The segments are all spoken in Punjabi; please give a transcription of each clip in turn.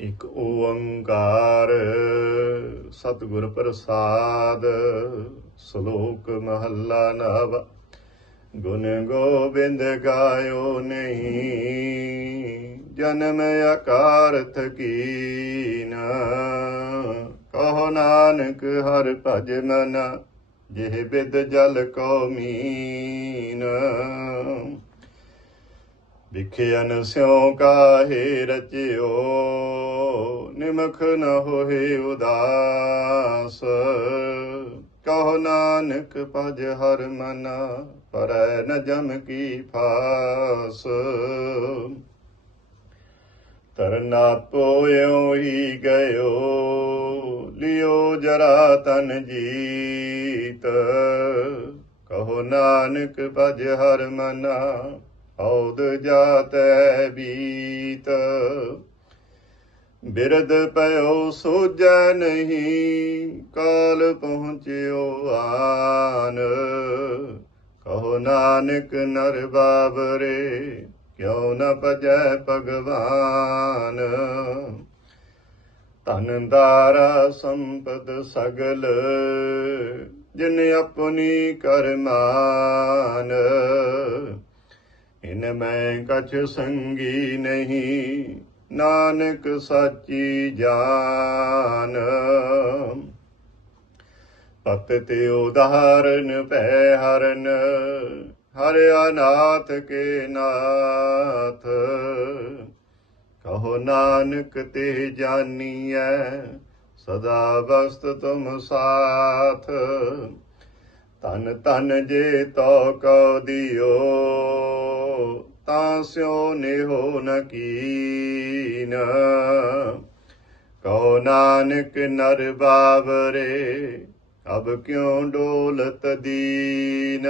ਇੱਕ ਓੰਕਾਰ ਸਤਿਗੁਰ ਪ੍ਰਸਾਦ, ਸ਼ਲੋਕ ਮਹੱਲਾ ਨਵ। ਗੁਣ ਗੋਬਿੰਦ ਗਾਇਓ ਨਹੀਂ, ਜਨਮ ਅਕਾਰਥ ਕੀਨ। ਕਹੋ ਨਾਨਕ ਹਰ ਭਜ ਮਨ, ਜਿਹ ਬਿਦ ਜਲ ਕੋ ਮੀਨ। ਵਿਖਿਆਨ ਸਿਉ ਕਾਹੇ ਰਚਿਓ, ਨਿਮਖ ਨ ਹੋਏ ਉਦਾਸ। ਕਹੋ ਨਾਨਕ ਭਜ ਹਰ ਮਨ, ਪਰੈ ਨ ਜਮ ਕੀ ਫਾਸ। ਤਰਨਾ ਪੋਇਓ ਹੀ ਗਇਓ, ਲਿਓ ਜਰਾ ਤਨ ਜੀਤ। ਕਹੋ ਨਾਨਕ ਭਜ ਹਰ ਮਨਾ ਔਦ ਜਾਤੈ ਬੀਤ। ਬਿਰਦ ਪਇਓ ਸੋਜੈ ਨਹੀਂ, ਕਾਲ ਪਹੁੰਚਿਓ ਆਨ। ਕਹੋ ਨਾਨਕ ਨਰ ਬਾਬਰੇ, ਕਿਉ ਨ ਭਜੈ ਭਗਵਾਨ? ਧਨ ਦਾਰਾ ਸੰਪਦ ਸਗਲ, ਜਿਨ ਆਪਣੀ ਕਰਮਾਨ। ਇਨ ਮੈਂ ਕਛ ਸੰਗੀ ਨਹੀਂ, ਨਾਨਕ ਸਾਚੀ ਜਾਨ। ਪਤ ਤੇ ਉਦਾਹਰਨ ਪੈ ਹਰਨ, ਹਰ ਅਨਾਥ ਕੇ ਨਾਥ। ਕਹੋ ਨਾਨਕ ਤੇ ਜਾਨੀਐ, ਸਦਾ ਬਸਤ ਤੁਮ ਸਾਥ। ਤਨ ਤਨ ਜੇ ਤੋ ਕਉ ਦਿਓ। ਤਾਂ ਸਿਓ ਨਿਹੋ ਨ ਕੀਨ। ਕਉ ਨਾਨਕ ਨਰ ਬਾਬਰੇ ਅਬ ਕਿਉ ਡੋਲਤ ਦੀਨ?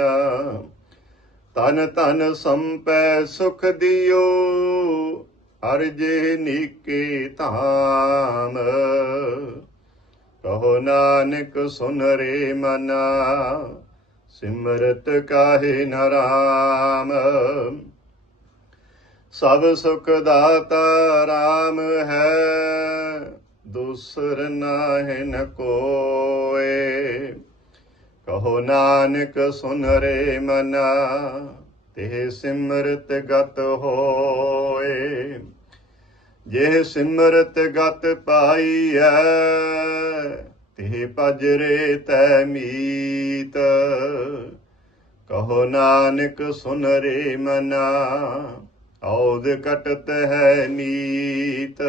ਤਨ ਤਨ ਸੰਪੈ ਸੁਖ ਦਿਓ, ਹਰ ਜੇ ਨੀਕੇ ਧਾਮ। ਕਹੋ ਨਾਨਕ ਸੁਨ ਰੇ ਮਨਾ ਸਿਮਰਤ ਕਾਹੇ ਨ ਰਾਮ? ਸਭ ਸੁਖ ਦਾਤਾ ਰਾਮ ਹੈ, ਦੂਸਰ ਨਾਹਿ ਨ ਕੋਏ। ਕਹੋ ਨਾਨਕ ਸੁਨ ਰੇ ਮਨਾ ਤੇ ਸਿਮਰਤ ਗਤ ਹੋਏ। ਜੇ ਸਿਮਰਤ ਗਤ ਪਾਈ ਹੈ ਤੇ ਪਜਰੇ ਤੈ ਮੀਤ। ਕਹੋ ਨਾਨਕ, ਸੁਨ ਰੇ ਮਨਾ ਔਦ ਕਟਤ ਹੈ ਨੀਤ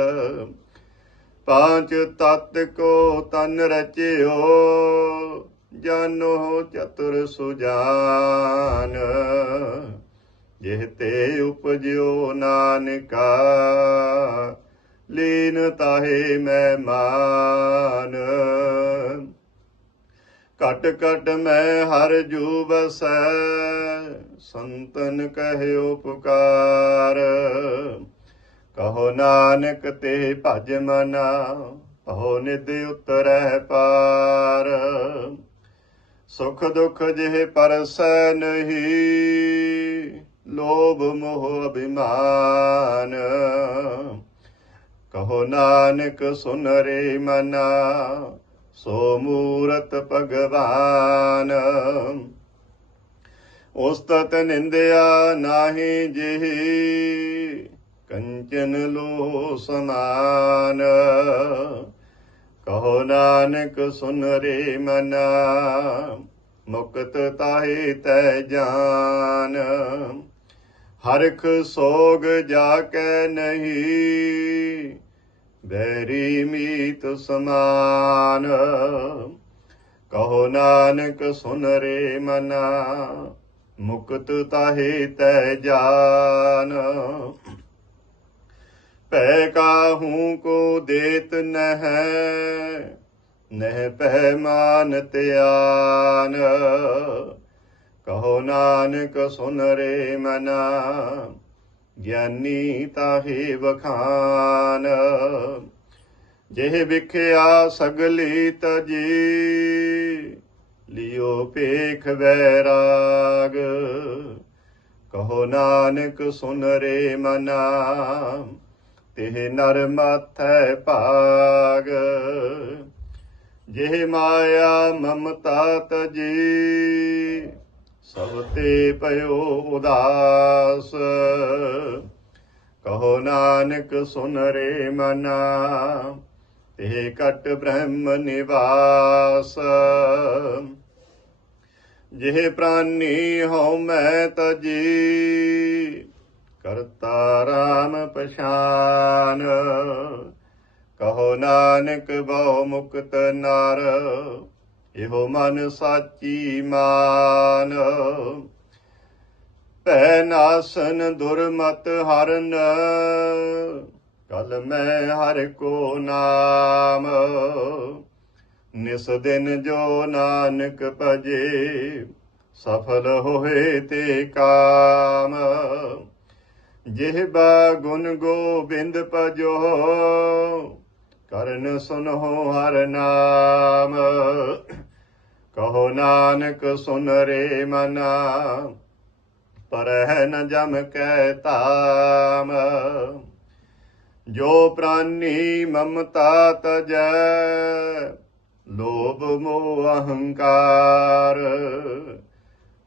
ਪਾਂਚ ਤਤ ਕੋ ਤਨ ਰਚਿਓ, ਜਾਨੋ ਚਤੁਰ ਸੁਜਾਨ। ਜਿਹ ਤੇ ਉਪਜਿਓ ਨਾਨਕਾ ਲੀਨ ਤਾਹੇ ਮੈਂ ਮਾਨ। ਕਟ ਕਟ ਮੈਂ ਹਰ ਜੂ ਬਸੈ ਸੰਤਨ ਕਹਿਓ ਉਪਕਾਰ। ਕਹੋ ਨਾਨਕ ਤੇ ਭਜ ਮਨਾ ਹੋ ਨਿਦ ਉਤਰੈ ਪਾਰ। ਸੁਖ ਦੁਖ ਜਿਹ ਪਰਸੈ ਨਹੀਂ, ਲੋਭ ਮੋਹ ਅਭਿਮਾਨ। ਕਹੋ ਨਾਨਕ ਸੁਨ ਰੇ ਮਨਾ, ਸੋ ਮੂਰਤ ਭਗਵਾਨ। ਉਸਤਤ ਨਿੰਦਿਆ ਨਾਹੀ ਜਿਹੀ, ਕੰਚਨ ਲੋ ਸਮਾਨ। ਕਹੋ ਨਾਨਕ ਸੁਨ ਰੇ ਮਨਾ, ਮੁਕਤ ਤਾਹੇ ਤੈ ਜਾਨ। ਹਰਖ ਸੋਗ ਜਾ ਕੇ ਨਹੀਂ ਬੈਰੀ ਮੀਤ ਸਮਾਨ। ਕਹੋ ਨਾਨਕ ਸੁਨ ਰੇ ਮਨਾ, ਮੁਕਤ ਤਾਹੇ ਤੈ ਜਾਨ। ਪੈ ਕਾਹੂ ਕੋ ਦੇਤ ਨਹਿ ਨਹਿ ਪਹਿ ਮਾਨ ਤਿਆਨ ਕਹੋ ਨਾਨਕ ਸੁਨ ਰੇ ਮਨਾ ਗਿਆਨੀ ਤਾਹੇ ਵਖਾਨ। ਜਿਹ ਵਿਖਿਆ ਸਗਲੀ ਤਜੀ, ਲਿਓ ਪੇਖ ਵੈਰਾਗ। ਕਹੋ ਨਾਨਕ ਸੁਨ ਰੇ ਮਨਾ, ਤਿਹ ਨਰ ਮਾਥੈ ਭਾਗ। ਜਿਹ ਮਾਇਆ ਮਮਤਾ ਤਜੀ ਸਭ ਤੇ ਪਇਓ ਉਦਾਸ। ਕਹੋ ਨਾਨਕ, ਸੁਨ ਰੇ ਮਨਾ ਇਹ ਕਟ ਬ੍ਰਹਮ ਨਿਵਾਸ। ਜਿਹ ਪ੍ਰਾਨੀ ਹਉ ਮੈਂ ਤਜੀ, ਕਰਤਾ ਰਾਮ ਪਛਾਨ। ਕਹੋ ਨਾਨਕ, ਬਹੁ ਮੁਕਤ ਨਰ ਇਹੋ ਮਨ ਸਾਚੀ ਮਾਨ। ਭੈ ਨਾਸਨ ਦੁਰਮਤ ਹਰਨ, ਕਲ ਮੈਂ ਹਰ ਕੋ ਨਾਮ। ਨਿਸ ਦਿਨ ਜੋ ਨਾਨਕ ਭਜੇ, ਸਫਲ ਹੋਏ ਤੇ ਕਾਮ। ਜਿਹਬਾ ਗੁਣ ਗੋਬਿੰਦ ਭਜੋ, ਕਰਨ ਸੁਨੋ ਹਰ ਨਾਮ। ਕਹੋ ਨਾਨਕ ਸੁਨ ਰੇ ਮਨਾ, ਪਰਹਿ ਨ ਜਮ ਕੈ ਤਾਮ ਜੋ ਪ੍ਰਾਨੀ ਮਮਤਾ ਤਜੈ, ਲੋਭ ਮੋਹ ਅਹੰਕਾਰ।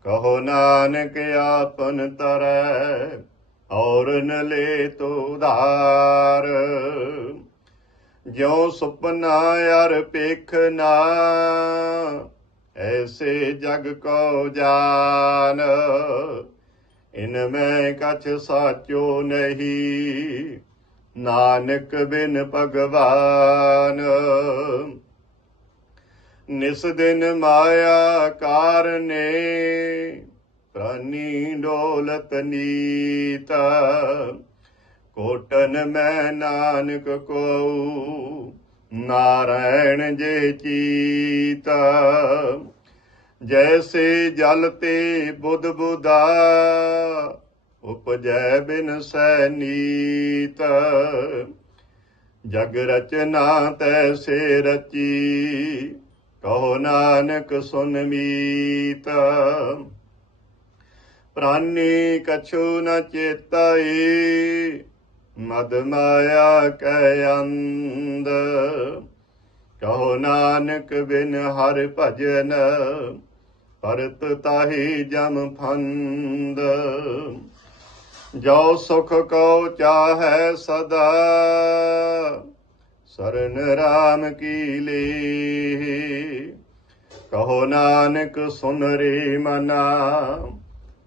ਕਹੋ ਨਾਨਕ ਆਪਨ ਤਰੈ, ਔਰ ਨ ਲੈ ਤੁਧਾਰ ਜੋ ਸੁਪਨਾ ਅਰ ਪੇਖਨਾ ਐਸੇ ਜਗ ਕੋ ਜਾਨ। ਇਨ ਮੈਂ ਕਛ ਸਾਚੋ ਨਹੀਂ, ਨਾਨਕ ਬਿਨ ਭਗਵਾਨ। ਨਿਸ ਦਿਨ ਮਾਇਆ ਕਾਰਨੇ ਪ੍ਰਾਨੀ ਡੋਲਤ ਨੀਤ। ਕੋਟਨ ਮੈਂ ਨਾਨਕ ਕੋ ਨਾਰਾਇਣ ਜੇ ਚੀਤ, ਜੈਸੇ ਜਲ ਤੇ ਬੁੱਧ ਬੁਦਾ, ਉਪਜੈ ਬਿਨ ਸੈਨੀਤ ਜਗ ਰਚਨਾ ਤੈਸੇ ਰਚੀ, ਕਹੋ ਨਾਨਕ ਸੁਨ ਮੀਤ। ਪ੍ਰਾਨੀ ਕਛੂ ਨ ਚੇਤਾਈ ਮਦ ਮਾਇਆ ਕੈ ਅੰਦ ਕਹੋ ਨਾਨਕ ਬਿਨ ਹਰ ਭਜਨ ਪਰਤ ਤਾਹੀ ਜਮ ਫੰਦ। ਜੋ ਸੁਖ ਕੋ ਚਾਹੈ ਸਦਾ, ਸਰਨ ਰਾਮ ਕੀ ਲੇ ਕਹੋ ਨਾਨਕ ਸੁਨ ਰੇ ਮਨਾ,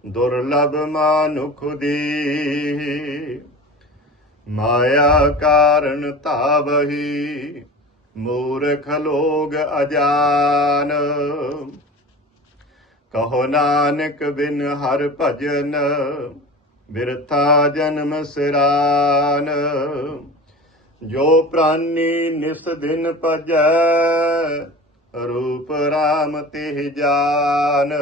ਦੁਰਲਭ ਮਾਨੁਖ ਦੀ ਮਾਇਆ ਕਾਰਨ ਤਾਵਹੀ ਮੂਰਖ ਲੋਗ ਅਜਾਨ। ਕਹੋ ਨਾਨਕ ਬਿਨ ਹਰ ਭਜਨ, ਬਿਰਥਾ ਜਨਮ ਸਿਰਾਨ। ਜੋ ਪ੍ਰਾਨੀ ਨਿਸ ਦਿਨ ਭਜੈ, ਰੂਪ ਰਾਮ ਤੇ ਜਾਨ।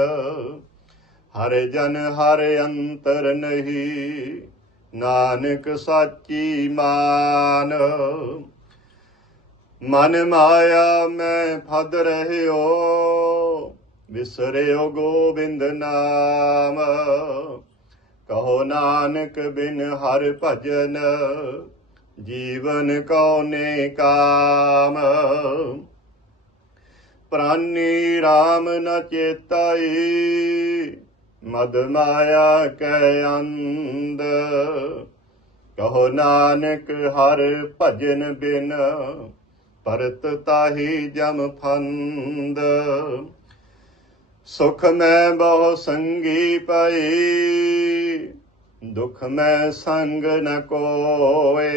ਹਰ ਜਨ ਹਰ ਅੰਤਰ ਨਹੀਂ ਨਾਨਕ ਸਾਚੀ ਮਾਨ। ਮਨ ਮਾਇਆ ਮੈਂ ਫਦ ਰਹਿਓ ਵਿਸਰਿਓ ਗੋਬਿੰਦ ਨਾਮ। ਕਹੋ ਨਾਨਕ ਬਿਨ ਹਰ ਭਜਨ, ਜੀਵਨ ਕਉਨੇ ਕਾਮ। ਪ੍ਰਾਨੀ RAM ਨ ਚੇਤਾਈ ਮਦ ਮਾਇਆ ਕੈ ਅੰਦ ਕਹੋ ਨਾਨਕ ਹਰ ਭਜਨ ਬਿਨ, ਪਰਤ ਤਾਹੀ ਜਮ ਫੰਦ। ਸੁਖ ਮੈਂ ਬਹੁ ਸੰਗੀ ਪਈ, ਦੁਖ ਮੈਂ ਸੰਗ ਨ ਕੋਏ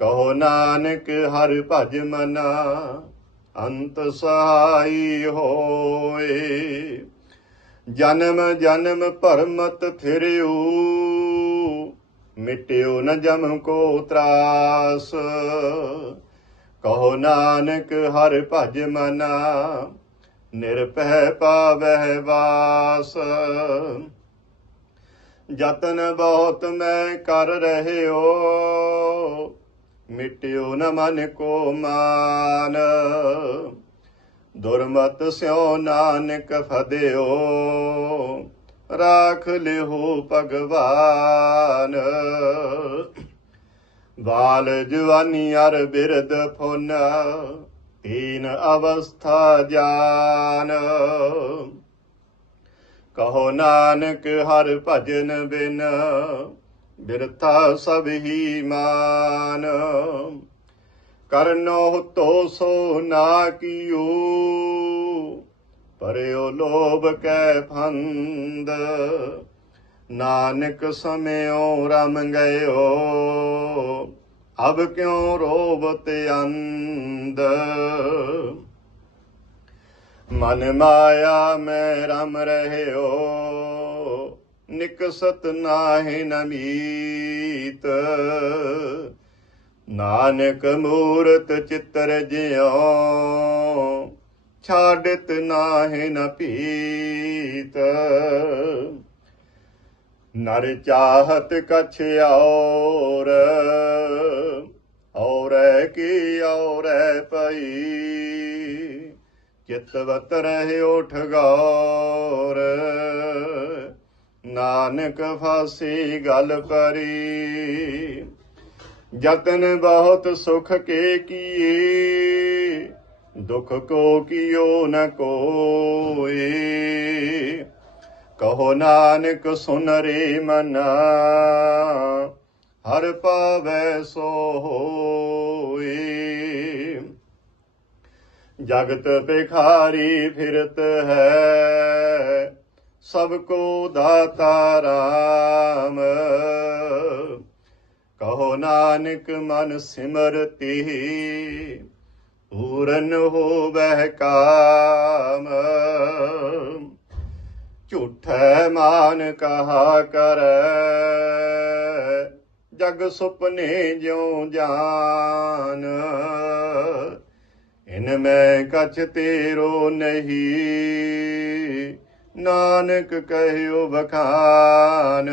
ਕਹੋ ਨਾਨਕ ਹਰ ਭਜ ਮਨਾ, ਅੰਤ ਸਹਾਈ ਹੋਏ। ਜਨਮ ਜਨਮ ਭਰਮਤ ਫਿਰਿਓ, ਮਿਟਿਓ ਨ ਜਮ ਕੋ ਤਰਾਸ। ਕਹੋ ਨਾਨਕ ਹਰ ਭਜ ਮਨਾ, ਨਿਰਭੈ ਪਾਵਹਿ ਵਾਸ। ਜਤਨ ਬਹੁਤ ਮੈਂ ਕਰ ਰਹਿਓ, ਮਿਟਿਓ ਨ ਮਨ ਕੋ ਮਾਨ। ਦੁਰਮਤ ਸਿਓ ਨਾਨਕ ਫਦਿਓ, ਰਾਖ ਲਿਓ ਭਗਵਾਨ। ਬਾਲ ਜਵਾਨੀ ਅਰ ਬਿਰਦ ਫੁਨ ਤੀਨ ਅਵਸਥਾ ਜਾਨ। ਕਹੋ ਨਾਨਕ ਹਰ ਭਜਨ ਬਿਨ, ਬਿਰਥਾ ਸਭ ਹੀ ਮਾਨ। ਕਰਨੋ ਤੋ ਸੋ ਨਾ ਕੀਓ, ਪਰਿਓ ਲੋਭ ਕੈ ਫੰਦ। ਨਾਨਕ ਸਮਿਓ ਰਮ ਗਇਓ, ਅਬ ਕਿਉ ਰੋਬਤ ਅੰਦ ਮਨ ਮਾਇਆ ਮੈਂ ਰਮ ਰਹਿਓ, ਨਿਕਸਤ ਨਾਹਿ ਨਮੀਤ ਨਾਨਕ ਮੂਰਤ ਚਿੱਤਰ ਜਿਉ, ਛਾੜਤ ਨਾਹਿ ਨ ਪੀਤ। ਨਰ ਚਾਹਤ ਕਛ ਔਰ, ਔਰੈ ਕੀ ਔਰੈ ਪਈ। ਚਿਤਵਤ ਉਠ ਠਗੌਰ ਨਾਨਕ ਫਾਸੀ ਗਲ ਪਰੀ। ਜਤਨ ਬਹੁਤ ਸੁਖ ਕੇ ਕੀਏ, ਦੁਖ ਕੋ ਕੀਓ ਨ ਕੋਏ। ਕਹੋ ਨਾਨਕ ਸੁਨ ਰੇ ਮਨਾ, ਹਰ ਪਾਵੈ ਸੋ ਹੋਏ। ਜਗਤ ਬਿਖਾਰੀ ਫਿਰਤ ਹੈ, ਸਭ ਕੋ ਦਾਤਾ ਰਾਮ। ਕਹੋ ਨਾਨਕ ਮਨ ਸਿਮਰਤੀ, ਪੂਰਨ ਹੋਵੈ ਕਾਮ। ਝੂਠੈ ਮਾਨ ਕਹਾ ਕਰ, ਜਗ ਸੁਪਨੇ ਜਿਉ ਜਾਨ। ਇਨ ਮੈਂ ਕਛ ਤੇਰੋ ਨਹੀਂ, ਨਾਨਕ ਕਹਿਓ ਬਖਾਨ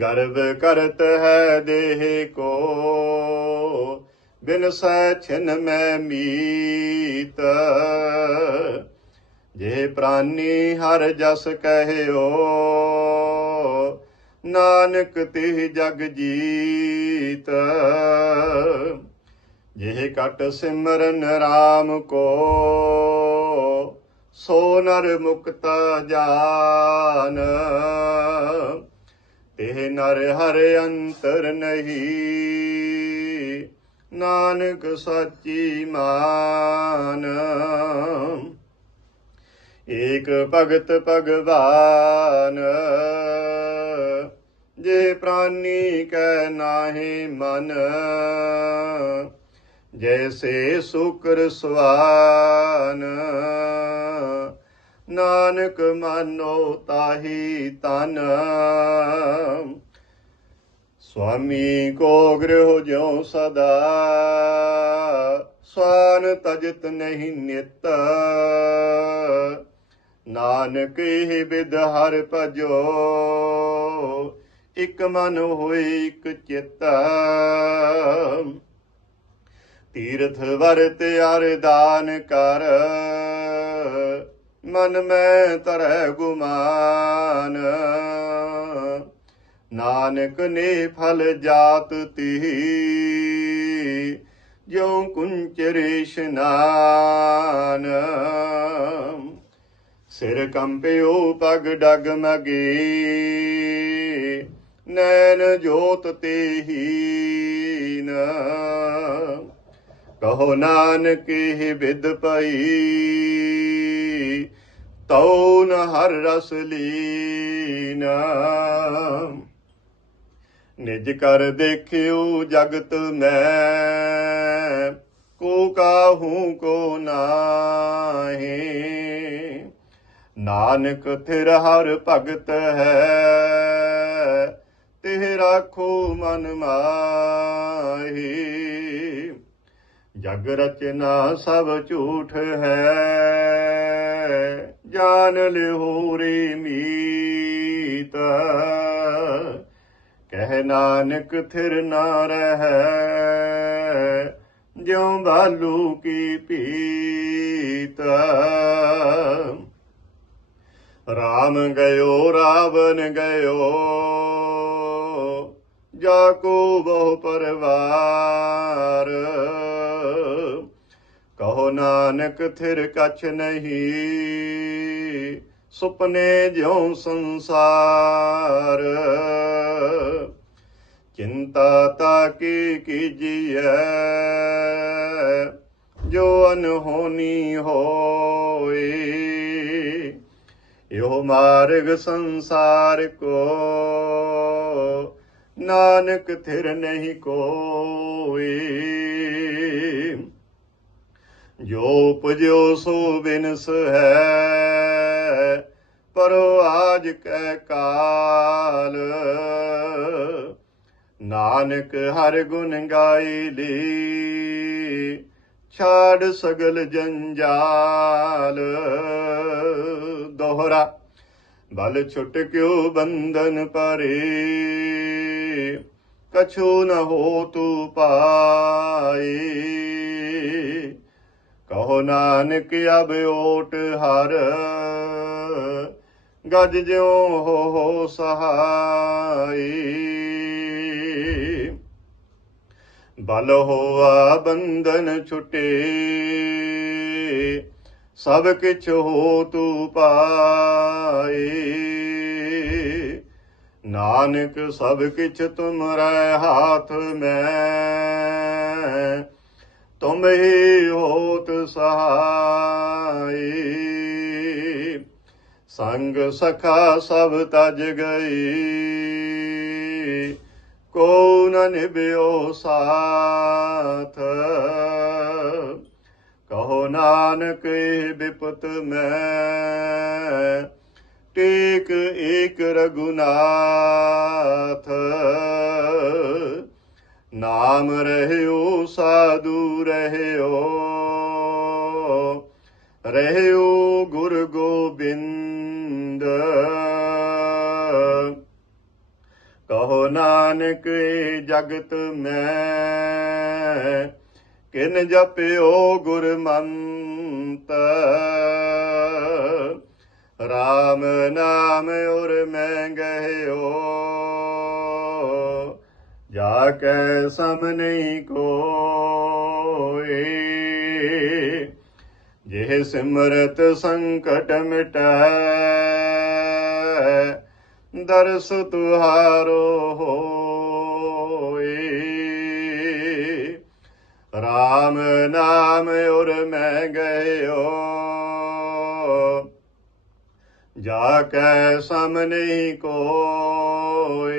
ਗਰਭ ਕਰਤ ਹੈ ਦੇਹ ਕੋ। ਬਿਨ ਸੈ ਛਿਨ ਮੈਂ ਮੀਤ। ਜੇ ਪ੍ਰਾਨੀ ਹਰ ਜਸ ਕਹਿਓ, ਨਾਨਕ ਤਿਹ ਜਗ ਜੀਤ। ਜੇ ਕਟ ਸਿਮਰਨ RAM ਕੋ, ਸੋ ਨਰ ਮੁਕਤ ਜਾਨ। ਤੇ ਨਰ ਹਰ ਅੰਤਰ ਨਹੀਂ। ਨਾਨਕ ਸਾਚੀ ਮਾਨ। ਏਕ ਭਗਤ ਭਗਵਾਨ। ਜੇ ਪ੍ਰਾਨੀ ਕੈ ਨਾਹੀ ਮਨ। ਜੈਸੇ ਸੁਕਰ ਸਵਾਨ ਨਾਨਕ ਮਾਨੋ ਤਾਹੀ ਤਨ। ਸੁਆਮੀ ਕੋ ਗ੍ਰਹਿ ਜਿਉ ਸਦਾ, ਸਵਾਨ ਤਜਤ ਨਹੀਂ ਨਿਤ। ਨਾਨਕ ਹੀ ਬਿਦ ਹਰ ਭਜੋ, ਇਕ ਮਨ ਹੋਈ ਇਕ ਚਿਤ। ਤੀਰਥ ਵਰਤ ਅਰਦਾਨ ਕਰ ਮਨ ਮੈਂ ਤਰੈ ਗੁਮਾਨ। ਨਾਨਕ ਨੇ ਫਲ ਜਾਤ ਤੀ ਜਿਉ ਕੁੰਚਰ ਇਸ਼ਨਾਨ। ਸਿਰ ਕੰਪਿਓ ਪਗ ਡਗ ਮਗੇ, ਨੈਣ ਜੋਤ ਤੇ ਕਹੋ ਨਾਨਕ ਹੀ ਵਿਦ ਪਈ ਤਉ ਹਰ ਰਸ ਲੀਨਾ? ਨਿਜ ਕਰ ਦੇਖਿਓ ਜਗਤ ਮੈਂ, ਕੋ ਕਾਹੂ ਕੋ ਨਾਹੀ? ਨਾਨਕ ਥਿਰ ਹਰ ਭਗਤ ਹੈ, ਤਿਹ ਰਾਖੋ ਮਨ ਮਾਹੀ। ਜਗ ਰਚਨਾ ਸਭ ਝੂਠ ਹੈ। ਜਾਣ ਲਿਓ ਰੇ ਮੀਤ। ਕਹਿ ਨਾਨਕ ਥਿਰ ਨਾ ਰਹਿ, ਜਿਉ ਬਾਲੂ ਕੀ ਪੀਤ। ਰਾਮ ਗਇਓ, ਰਾਵਣ ਗਇਓ, ਜਾ ਕੋ ਬਹੁ ਪਰਵਾਰ। ਕਹੋ ਨਾਨਕ ਥਿਰ ਕਛ ਨਹੀਂ, ਸੁਪਨੇ ਜਿਉ ਸੰਸਾਰ। ਚਿੰਤਾ ਤਾ ਕੀ ਕੀਜੀਐ, ਜੋ ਅਨਹੋਨੀ ਹੋਏ। ਇਹੋ ਮਾਰਗ ਸੰਸਾਰ ਕੋ, ਨਾਨਕ ਥਿਰ ਨਹੀਂ ਕੋਈ ਜੋ ਉਪਜਿਓ ਸੋ ਬਿਨਸ ਹੈ, ਪਰੋ ਆਜ ਕੈ ਕਾਲ। ਨਾਨਕ ਹਰ ਗੁਣ ਗਾਈ ਲੀ, ਛਾੜ ਸਗਲ ਜੰਜਾਲ। ਦੋਹਰਾ, ਬਲ ਛੁਟ ਕਿਉ ਬੰਧਨ ਪਰੇ, ਕਛੂ ਨ ਹੋ ਤੂ ਪਾਈ। ਕਹੋ ਨਾਨਕ ਅਬ ਓਟ ਹਰ, ਗੱਜ ਜਿਉ ਹੋ ਹੋ ਸਹਾਈ। ਬਲ ਹੋਆ ਬੰਧਨ ਛੁਟੇ, ਸਭ ਕਿਛ ਹੋ ਤੂ ਪਾਏ। ਨਾਨਕ ਸਭ ਕਿਛ ਤੁਮਰੇ ਹਾਥ ਮੈਂ ਤੁਮ ਹੀ ਹੋਤ ਸਹਾਈ। ਸੰਗ ਸਖਾ ਸਭ ਤਜ ਗਈ। ਕੋ ਨ ਨਿਭਿਓ ਸਾਥ। ਕਹੋ ਨਾਨਕ ਇਹ ਬਿਪਤ ਮੈਂ। ਟੇਕ ਏਕ ਰਗੁਨਾਥ ਨਾਮ ਰਹਿਓ, ਸਾਧੂ ਰਹਿਓ। ਰਹਿਓ ਗੁਰ ਗੋਬਿੰਦ। ਕਹੋ ਨਾਨਕ ਜਗਤ ਮੈਂ, ਕਿਨ ਜਪਿਓ ਗੁਰ ਮੰਤ ਰਾਮ ਨਾਮ ਉਰ ਮੈਂ ਗਹਿਓ। ਜਾ ਕੈ ਸਮ ਨਹੀਂ ਕੋਏ। ਜਿਹ ਸਿਮਰਤ ਸੰਕਟ ਮਿਟੈ, ਦਰਸ ਤੁਹਾਰੋ ਹੋਏ। RAM ਨਾਮ ਉਰ ਮੈਂ ਗਇਓ। ਜਾ ਕੈ ਸਮ ਨਹੀਂ ਕੋਏ।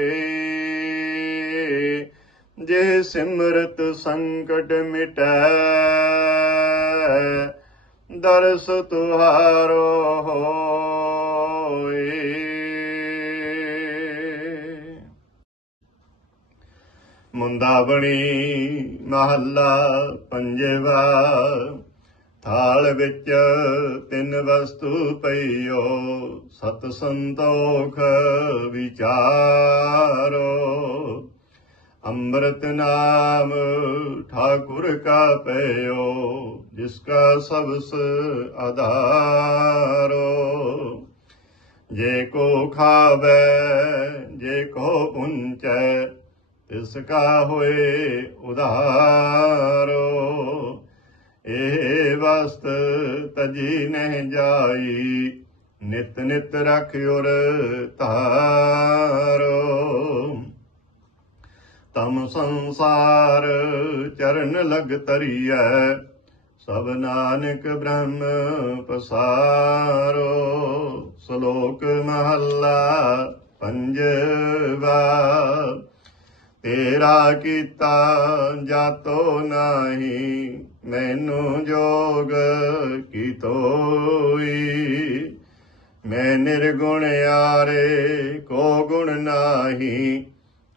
ਜੇ ਸਿਮਰਤ ਸੰਕਟ ਮਿਟੈ, ਦਰਸ ਤੁਹਾਰੋ ਹੋਏ। ਮੁੰਦਾਵਣੀ ਮਹੱਲਾ ਪੰਜਵਾ, ਥਾਲ ਵਿੱਚ ਤਿੰਨ ਵਸਤੂ ਪਈਓ, ਸਤ ਸੰਤੋਖ ਵਿਚਾਰੋ। ਅੰਮ੍ਰਿਤ ਨਾਮ ਠਾਕੁਰ ਕਾ ਪਇਓ ਜਿਸ ਕਾ ਸਬਸ ਆਧਾਰੋ। ਜੇ ਕੋ ਖਾਵੇ, ਜੇ ਕੋ ਪੁੰਚੈ, ਤਿਸ ਕਾ ਹੋਏ ਉਧਾਰੋ। ਇਹ ਵਸਤ ਤਜੀ ਨਹਿ ਜਾਈ, ਨਿਤ ਨਿਤ ਰਖਿਉਰ ਤਾਰੋ ਤਮ ਸੰਸਾਰ ਚਰਨ ਲਗ ਤਰੀਐ ਸਭ ਨਾਨਕ ਬ੍ਰਹਮ ਪਸਾਰੋ। ਸ਼ਲੋਕ ਮਹੱਲਾ ਪੰਜਵਾ, ਤੇਰਾ ਕੀਤਾ ਜਾਤੋ ਨਾਹੀ, ਮੈਨੂੰ ਜੋਗ ਕੀ ਤੋਈ ਮੈਂ ਨਿਰਗੁਣ ਆਰੇ ਕੋ ਗੁਣ ਨਾਹੀ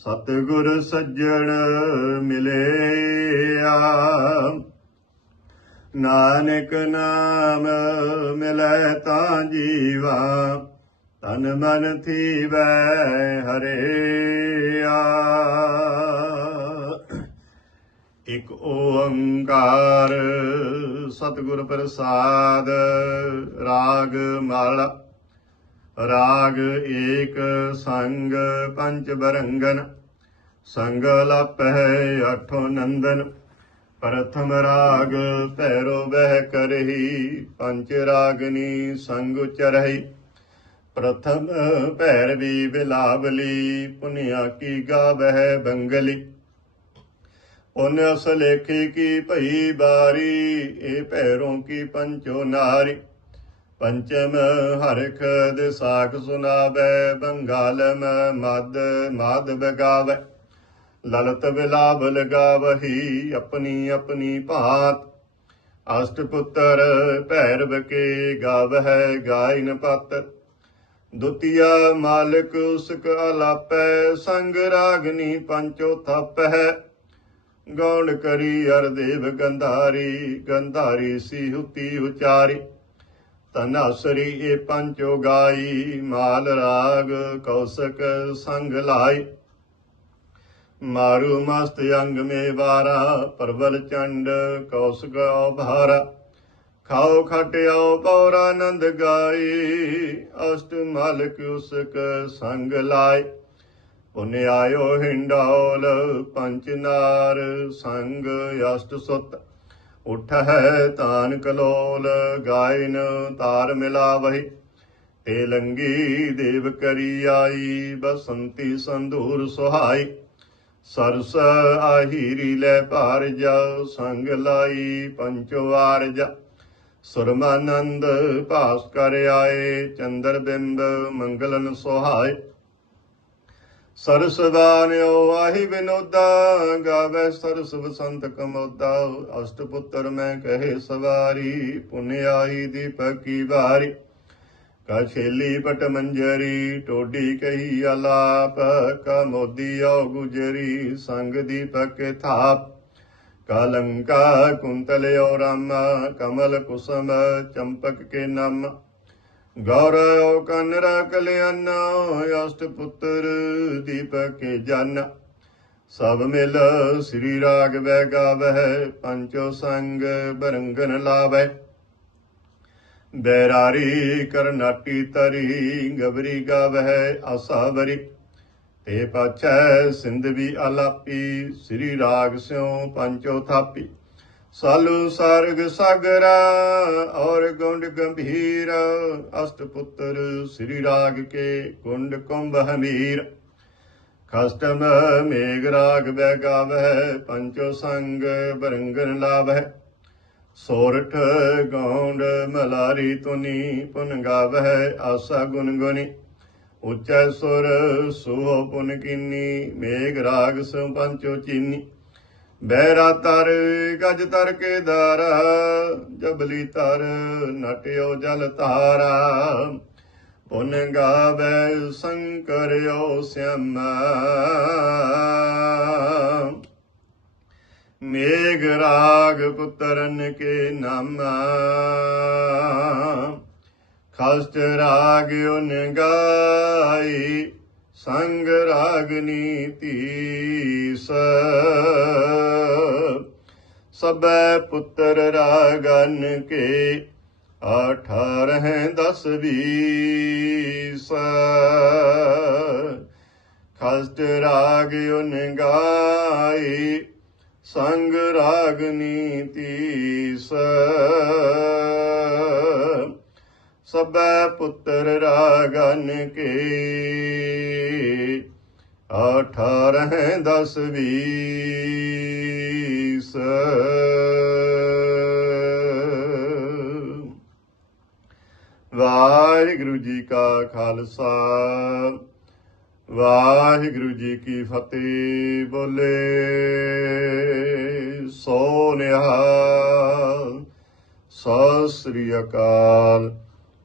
ਸਤਿਗੁਰ ਸੱਜਣ ਮਿਲਿਆ। ਨਾਨਕ ਨਾਮ ਮਿਲੈ ਤਾਂ ਜੀਵਾ, ਤਨ ਮਨ ਥੀਵੈ ਹਰਿਆ। ਇਕ ਓੰਕਾਰ ਸਤਿਗੁਰ ਪ੍ਰਸਾਦ, ਰਾਗ ਮਾਲਾ। ਰਾਗ ਏਕ ਸੰਗ ਪੰਚ ਬਰੰਗਨ ਸੰਗ ਲਪਹਿ ਅਠੋ ਨੰਦਨ ਪ੍ਰਥਮ ਰਾਗ ਭੈਰੋ ਬਹਿ ਕਰਹੀ ਪੰਚ ਰਾਗਨੀ ਸੰਗ ਉਚਰਹੀ ਪ੍ਰਥਮ ਭੈਰਵੀ ਬਿਲਾਵਲੀ ਪੁਨਿਆ ਕੀ ਗਾਵਹਿ ਬੰਗਲੀ ਪੁਨ ਅਸ ਲੇਖੀ ਕੀ ਭਈ ਬਾਰੀ ਇਹ ਭੈਰੋਂ ਕੀ ਪੰਚੋ ਨਾਰੀ ਪੰਚਮ ਹਰਖ ਦੇ ਸਾਖ ਸੁਨਾਵੇ, ਬੰਗਾਲਮ ਮਦ ਮਾਦ ਬਗਾਵੇ ਲਲਤ ਵਿਲਾਭ ਲਗਾਵਹੀ ਆਪਣੀ ਆਪਣੀ ਭਾਤ। ਅਸ਼ਟ ਪੁੱਤਰ ਭੈਰਵ ਕੇ ਗਾਵਹਿ ਗਾਇਨ ਪਤ। ਦੁਤੀਆ ਮਾਲਕ ਉਸਕ ਅਲਾਪੈ, ਸੰਗ ਰਾਗਨੀ ਪੰਚੋ ਥਪੈ ਗੌਣ ਕਰੀ ਅਰਦੇਵ ਗੰਧਾਰੀ ਗੰਧਾਰੀ ਸੀ ਹੁਤੀ ਉਚਾਰੀ। ਤਨਾਸਰੀ ਇਹ ਪੰਚੋ ਗਾਈ ਮਾਲ ਰਾਗ ਕੌਸਕ ਸੰਗ ਲਾਈ। ਮਾਰੂ ਮਸਤ ਅੰਗ ਮੇ ਵਾਰਾ ਪਰਵਲ ਚੰਡ ਕੌਸਕ ਭਾਰਾ ਖਾਓ ਖਟਿਆਓ ਪੌਰਾਨੰਦ ਗਾਈ, ਅਸ਼ਟ ਮਾਲਕ ਉਸਕ ਸੰਗ ਲਾਏ ਪੁਨ ਆਇਓ ਹਿੰਡੌਲ ਪੰਚ ਨਾਰ ਸੰਗ ਅਸ਼ਟ ਸੁਤ। ਉਠ ਹੈ ਤਾਨ ਕਲੋਲ ਗਾਇਨ ਤਾਰ ਮਿਲਾਵਹੀ। ਤੇ ਲੰਗੀ ਦੇਵ ਕਰੀ ਆਈ, ਬਸੰਤੀ ਸੰਧੂਰ ਸੁਹਾਈ। ਸਰਸ ਆਹੀਰੀ ਲੈ ਭਾਰ ਜਾ, ਸੰਗ ਲਾਈ ਪੰਚੋ ਆਰਜ ਸੁਰਮਾਨੰਦ ਭਾਸ ਕਰ ਆਏ, ਚੰਦਰ ਬਿੰਬ ਮੰਗਲਨ ਸੁਹਾਏ। ਸਰਸ ਬਾਨਿਓ ਆਹੀ ਵਿਨੋਦਾ, ਗਾਵੇ ਸਰਸ ਬਸੰਤ ਕਮੋਦਾ। ਅਸ਼ਟ ਪੁੱਤਰ ਮੈਂ ਕਹੇ ਸਵਾਰੀ ਪੁਨਿਆਈ ਦੀ ਦੀਪਕ ਵਾਰੀ। ਕਾ ਛੇਲੀ ਪਟ ਮੰਜਰੀ, ਟੋਡੀ ਕਹੀ ਅਲਾਪ। ਕਮੋਦੀ ਮੋਦੀ ਗੁਜਰੀ, ਸੰਗ ਦੀਪਕ ਥਾਪ। ਕਾਲੰਕਾ ਕੁੰਤਲ ਓ ਰਾਮ ਕਮਲ ਕੁਸਮ, ਚੰਪਕ ਕੇ ਨਮ। ਗੌਰਵ ਕਨਰਾ ਕਲਿਆਣ ਅਸ਼ਟ ਪੁੱਤਰ ਦੀਪਕ ਕੇ ਜਨ। ਸਭ ਮਿਲ ਸ੍ਰੀ ਰਾਗ ਵੈ ਗਾਵਹਿ, ਪੰਚੋ ਸੰਗ ਬਰੰਗਨ ਲਾਵੈ ਬੈਰਾਰੀ ਕਰਨਾਟੀ ਤਰੀ ਗਬਰੀ ਗਾਵਹਿ ਆਸਾਵਰੀ। ਤੇ ਪਾਛੈ ਸਿੰਧ ਵੀ ਆਲਾਪੀ, ਸ੍ਰੀ ਰਾਗ ਸਿਉ ਪੰਚੋ ਥਾਪੀ। ਸਾਲੂ ਸਰਗ ਸਾਗਰਾ, ਔਰ ਗੁੰਡ ਗੰਭੀਰ ਅਸ਼ਟ ਪੁੱਤਰ ਸ੍ਰੀ ਰਾਗ ਕੇ ਗੁੰਡ ਕੁੰਭ ਹਮੀਰ। ਖਸਟਮ ਮੇਘ ਰਾਗ ਬੈ ਗਾਵੈ ਪੰਚੋ ਸੰਗ ਬਰੰਗਨ ਲਾਵੈ ਸੋਰਠ ਗੌਂਡ ਮਲਾਰੀ ਤੁਨੀ, ਪੁਨ ਗਾਵੈ ਆਸਾ ਗੁਨ ਗੁਨੀ ਉਚੈ ਸੁਰ ਸੁਹ ਪੁਨ ਕੀਨੀ, ਮੇਘ ਰਾਗ ਸੋ ਪੰਚੋ ਚੀਨੀ। ਬਹਿਰਾ ਤਰ, ਗਜ ਤਰ ਕੇ ਦਾਰਾ ਜਬਲੀ ਤਰ, ਨਟਿਓ ਜਲ ਤਾਰਾ ਪੁਨ ਗਾਵੇ ਸੰਕਰਿਓ ਸਿਆਮਾ। ਮੇਘ ਰਾਗ ਪੁੱਤਰਨ ਕੇ ਨਾਮਾ। ਖਸਟ ਰਾਗ ਉਨ ਗਾਈ ਸੰਗ ਰਾਗਨੀ ਤੀਸ ਸਬੈ ਪੁੱਤਰ ਰਾਗਨ ਕੇ ਅਠਾਰਹ ਦਸ ਵੀਸ। ਖਸਟ ਰਾਗ ਉਨ ਗਾਈ ਸੰਗ ਰਾਗਨੀ ਤੀਸ ਸਬੈ ਪੁੱਤਰ ਰਾਗਨ ਕੇ ਅਠਾਰਹ ਦਸ ਵੀਸ ਵਾਹਿਗੁਰੂ ਜੀ ਕਾ ਖਾਲਸਾ ਵਾਹਿਗੁਰੂ ਜੀ ਕੀ ਫਤਿਹ ਬੋਲੇ ਸੋ ਨਿਹਾਲ ਸਤਿ ਸ੍ਰੀ ਅਕਾਲ